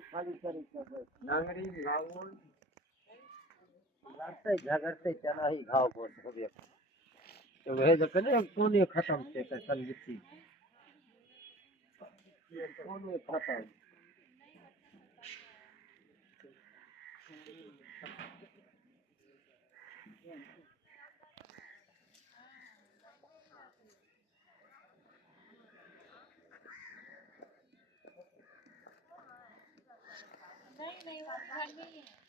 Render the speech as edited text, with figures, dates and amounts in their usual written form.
खाली करी नांगरी घावून लागते झगड़ते चला ही घाव बोल हो गया तो वह जो कने कोने खत्म से संगीती ये कोने खत्म नहीं वो घर में ही है।